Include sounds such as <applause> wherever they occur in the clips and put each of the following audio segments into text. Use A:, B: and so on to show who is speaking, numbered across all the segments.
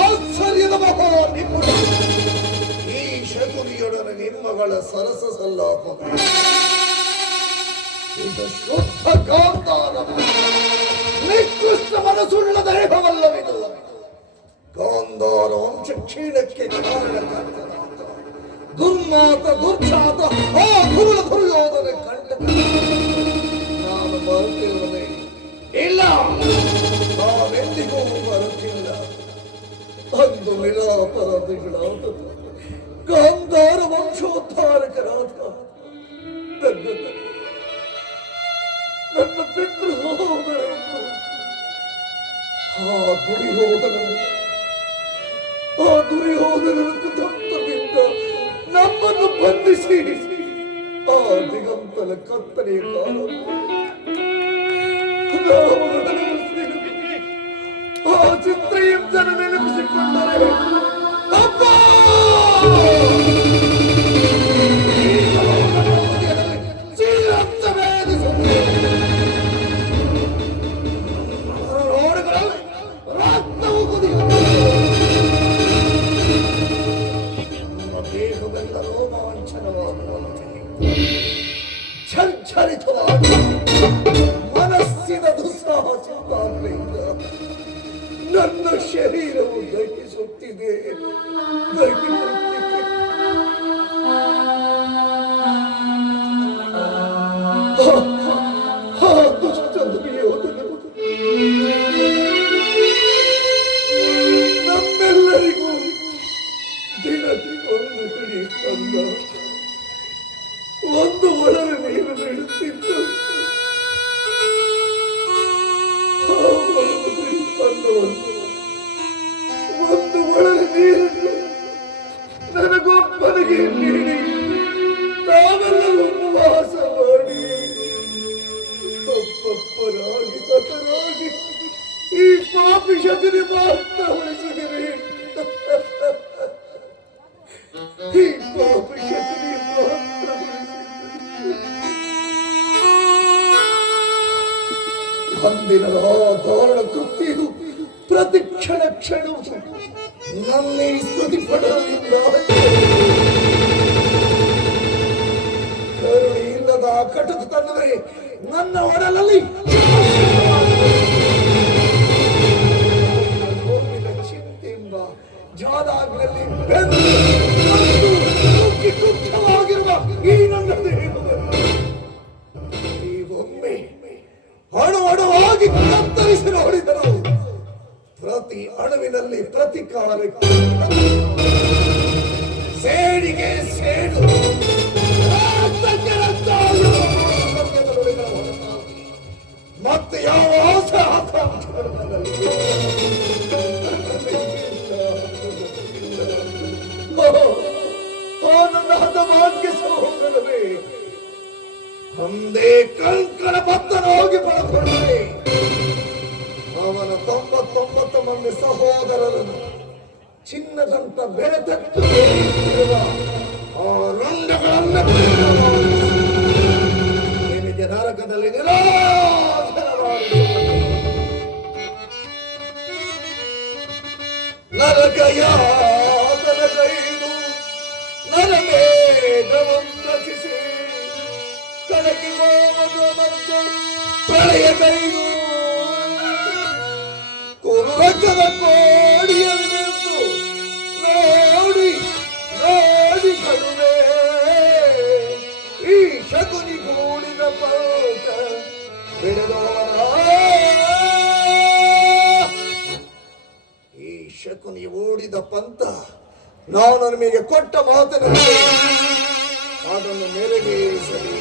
A: ಆಶ್ಚರ್ಯದ ಮಹಾ ನಿಪುಣ ಈ ಶಕುನಿಯೊಡನೆ ನಿಮ್ಮಗಳ ಸರಸ ಸಲ್ಲಾಪ ಇದು ಶುದ್ಧ ಗಾಂಧಾರ ನಿಕೃಷ್ಟ ಮನಸ್ಸುಳ್ಳ ದೇಹವಲ್ಲವಿದು ಗಾಂಧಾರ ವಂಶ ಕ್ಷೀಣಕ್ಕೆ ಕಾರಣ ದುರ್ಮಾತ ದುರ್ಚಾತ ಆ ದುರ್ಲ ದುರ್ಯೋಧನ ಕಂಡ ನಾನು ಬರುತ್ತಿರುವುದೇ ಇಲ್ಲ ನಾವೆಂದಿಗೂ ಬರುತ್ತಿಲ್ಲ ಅಂದು ನಿರಾಪರಾಧಿಗಳಾದ ಗಾಂಧಾರ ವಂಶೋದ್ಧಾರಕರಾದ ನನ್ನ ನನ್ನ ಪಿತೃ ಸಹೋದರನ್ನು ಆ ದುರ್ಯೋಧನನು ಆ ದುರ್ಯೋಧನನ ಕುತಂತ್ರದಿಂದ ನಮ್ಮನ್ನು ಬಂಧಿಸಿ ಆ ದಿಗಂತಲ ಕತ್ತಲೆಯ ಕಾಲ Acıttayım canım elimi sıkmanlara. Baba! ಆ <laughs> ಕಟುಕು ತಂದರೆ ನನ್ನ ಒಡಲಲ್ಲಿ. ನೋವಿನ ಚಿಂತೆಯಿಂದ ಜಾದಾಗಲಿ ಬೆಂದು ನೊಂದು ಕುಗ್ಗಿ ಕುಗ್ಗವಾಗಿರುವ ಈ ನನ್ನ ನೀವೊಮ್ಮೆ ಅಣು ಅಣುವಾಗಿ ಕತ್ತರಿಸಿ ನೋಡಿದರು ಪ್ರತಿ ಅಣುವಿನಲ್ಲಿ ಪ್ರತಿ ಪ್ರತಿಕಾರಕ್ಕೆ ಸೇಡಿಗೆ ಸೇಡು. ಮತ್ತೆ ಯಾವ ಆಸೆ ನನ್ನ ಹತಭಾಗ್ಯ ಸಹೋದರವೇ ಒಂದೇ ಕಂಕಣ ಬದ್ಧನಾಗಿ ಪಡ್ಕೊಂಡ್ರೆ ಅವನ ತೊಂಬತ್ತೊಂಬತ್ತು ಮಂದಿ ಸಹೋದರರನ್ನು ಚಿನ್ನದಂತ ಬೆಳೆ ತಟ್ಟು ಆ ರುಂಡಗಳನ್ನ ನಿನಗೆ ನರಕದಲ್ಲಿ ನಿರಾಧನವಾಗಿ ನರಕ ಯಾತನಗೈದು ನರಮೇಧವನ್ನು ರಚಿಸಿ. ಕಳಗಿ ಹೋಮದು ಮತ್ತು ಪ್ರಳಯ ಕೈದು ಕುರುರಕದ ಕೋಡಿಯಲ್ಲಿ ನಿಂತು ನೋಡಿ ನೋಡಿ ಕರುವೆ ಈ ಶಕುನಿ ಗೂಡಿನ ಪರ್ವತ ಬೆಳೆದವನ ಶಕುನಿ ಓಡಿದ ಪಂಥ ನಾನು ನಿಮಗೆ ಕೊಟ್ಟ ಮಾತನ್ನು ಅದನ್ನು ನೆರವೇರಿಸಲಿ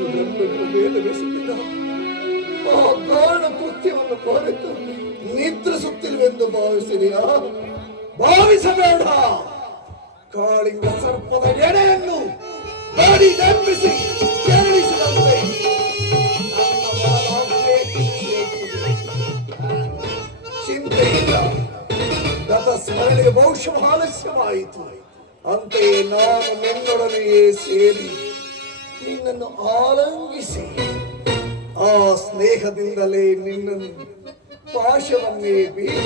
A: ನನ್ನನ್ನು ಬೇಡವೆಸಗಿದ ಆ ಭಾವಿಸಿದೆಯಾ ಭಾವಿಸಬೇಡ. ಕಾಳಿಂಗ ಸರ್ಪದ ಎಡೆಯನ್ನು ಬಹುಶಃ ಆಲಸ್ಯವಾಯಿತು. ಅಂತೆಯೇ ನಾನು ನಿನ್ನೊಡನೆಯೇ ಸೇರಿ ನಿನ್ನನ್ನು ಆಲಂಗಿಸಿ, ಆ ಸ್ನೇಹದಿಂದಲೇ ನಿನ್ನನ್ನು ಪಾಶವನ್ನೇ ಬೀಳಿ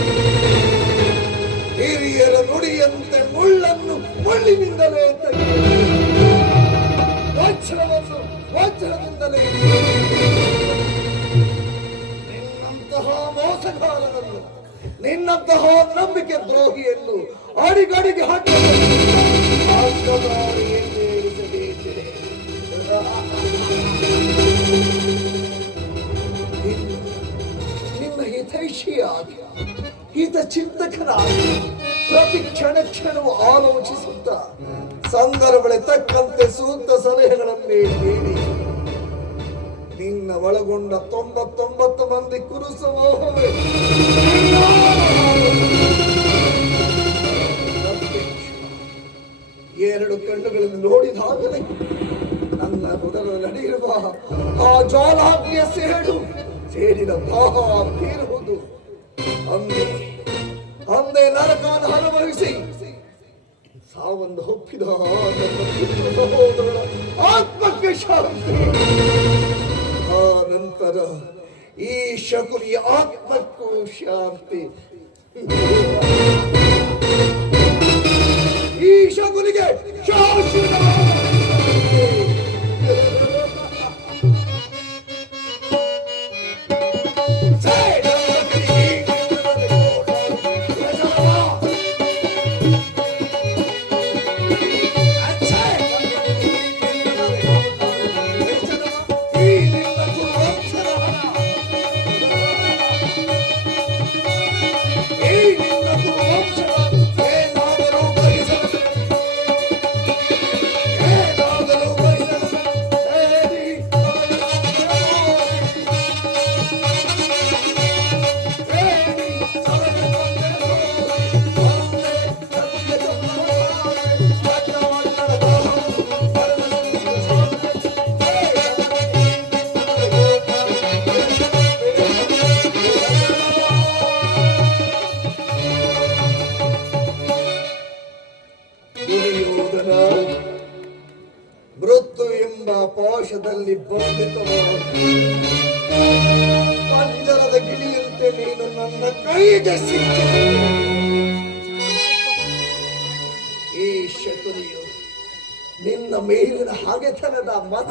A: ಹಿರಿಯರ ನುಡಿಯಂತೆ ಮುಳ್ಳನ್ನು ಮುಳ್ಳಿನಿಂದಲೇ ವಜ್ರವನ್ನು ವಜ್ರದಿಂದಲೇ ನಿನ್ನಂತಹ ಮೋಸಗಾರರನ್ನು ನಿನ್ನಂತಹ ನಂಬಿಕೆ ದ್ರೋಹಿಯನ್ನು ಅಡಿಗಡಿಗೆ ಹಾಕಲು ಹಿತೈಷಿಯಾಗಿ ಹಿತ ಚಿಂತಕನಾಗಿ ಪ್ರತಿ ಕ್ಷಣ ಕ್ಷಣವು ಆಲೋಚಿಸುತ್ತ ಸಂದರ್ಭಗಳಿಗೆ ತಕ್ಕಂತೆ ಸೂಕ್ತ ಸಲಹೆಗಳನ್ನೇ ನೀಡಿ ನಿನ್ನ ಒಳಗೊಂಡ ತೊಂಬತ್ತೊಂಬತ್ತು ಮಂದಿ ಕುರು ಸಮೂಹವೇ ಎರಡು ಕಣ್ಣುಗಳನ್ನು ನೋಡಿದಾಗಲೇ ನನ್ನ ಮೊದಲು ನಡೆಯುವ ಆ ಜ್ವಾಲಾಗ್ನಿಯ ಸೇಡು ಸೇಡಿನ ದಾಹ ತೀರುವುದು. ಅಂದೆ ಅಂದೆ ನರಕವನ್ನು ಅನುಭವಿಸಿ. ಸಾವನ್ನು ಒಪ್ಪಿದ ಸಹೋದರರ ಆತ್ಮಕ್ಕೆ ಶಾಂತಿ. ಆ ನಂತರ ಈ ಶಕುನಿಯ ಆತ್ಮಕ್ಕೂ ಶಾಂತಿ. ಈ ಶಕುನಿಗೆ ಶಾಶ್ವತವಾದ ಪಾಶದಲ್ಲಿ ಬಂಧಿತವಾದ ಪಂಜರದ ಗಿಳಿಯಂತೆ ನೀನು ನನ್ನ ಕೈಗೆ ಸಿಕ್ಕಿದೆ. ಈ ಶಕುನಿಯು, ನಿನ್ನ ಮೇಲಿನ ಹಾಗೆತನದ ಮತ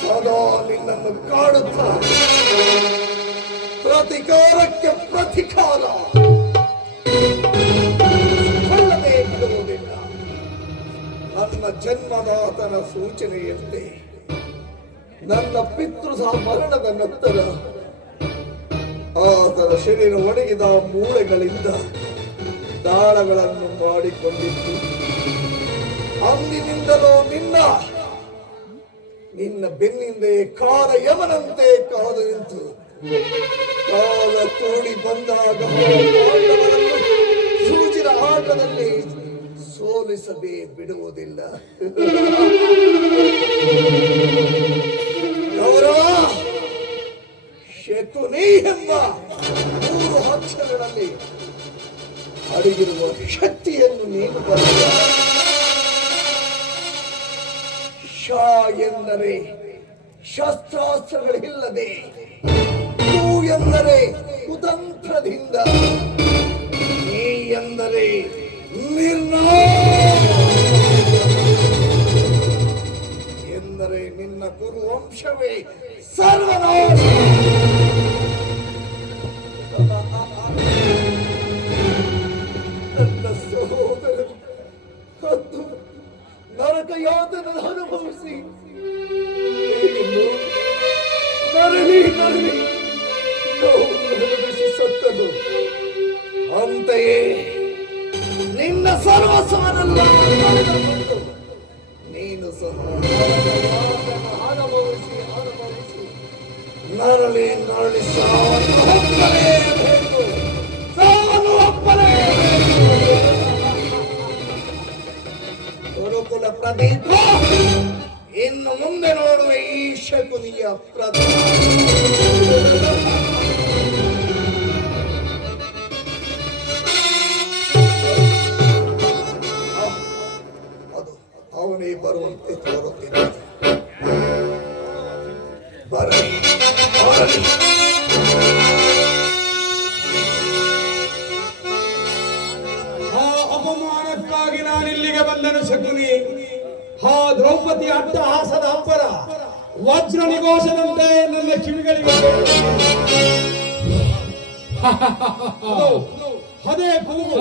A: ಸದಾ ನಿನ್ನನ್ನು ಕಾಡುತ್ತ, ಪ್ರತಿಕಾರಕ್ಕೆ ಪ್ರತಿಕಾರ. ಜನ್ಮದಾತನ ಸೂಚನೆಯಂತೆ ನನ್ನ ಪಿತೃ ಮರಣದ ನಂತರ ಆತನ ಶರೀರ ಒಣಗಿದ ಮೂಳೆಗಳಿಂದ ದಾಳಗಳನ್ನು ಮಾಡಿಕೊಂಡಿದ್ದು ಅಂದಿನಿಂದಲೂ ನಿನ್ನ ನಿನ್ನ ಬೆನ್ನಿಂದೆ ಕಾಲ ಯಮನಂತೆ ಕಾದು ನಿಂತು. ಕಾಲ ತೋಡಿ ಬಂದಾಗ ಸೋಲಿಸದೆ ಬಿಡುವುದಿಲ್ಲ. ಶಕುನಿ ಎಂಬ ಮೂರು ಅಕ್ಷರಗಳಲ್ಲಿ ಅಡಗಿರುವ ಶಕ್ತಿಯನ್ನು ನೀನು ಬರೆದ. ಶಾ ಎಂದರೆ ಶಸ್ತ್ರಾಸ್ತ್ರಗಳಿಲ್ಲದೆ ಎಂದರೆ ಕುತಂತ್ರದಿಂದ, ನೀ ಎಂದರೆ ಎಂದರೆ ನಿನ್ನ ಕುರು ವಂಶವೇ ಸರ್ವನಾಶ! ನರಳಿ ನರಳಿ ಸಾವನ್ನು ಗುರುಕುಲ ಪ್ರದೀಪ ಇನ್ನು ಮುಂದೆ ನೋಡುವ ಈ ಶಕುನಿಯ ಪ್ರದೀಪ
B: ಆ ಅಪಮಾನಕ್ಕಾಗಿ ನಾನು ಇಲ್ಲಿಗೆ ಬಂದನು ಶಕುನಿ. ಹಾ, ದ್ರೌಪದಿ ಅಟ್ಟಹಾಸದ ಅಪ್ಪರ ವಜ್ರ ನಿಘೋಷದಂತೆ ನನ್ನ ಕಿವಿಗಳಿಗೆ ಅದೇ ಅದೇ ಕೂಗು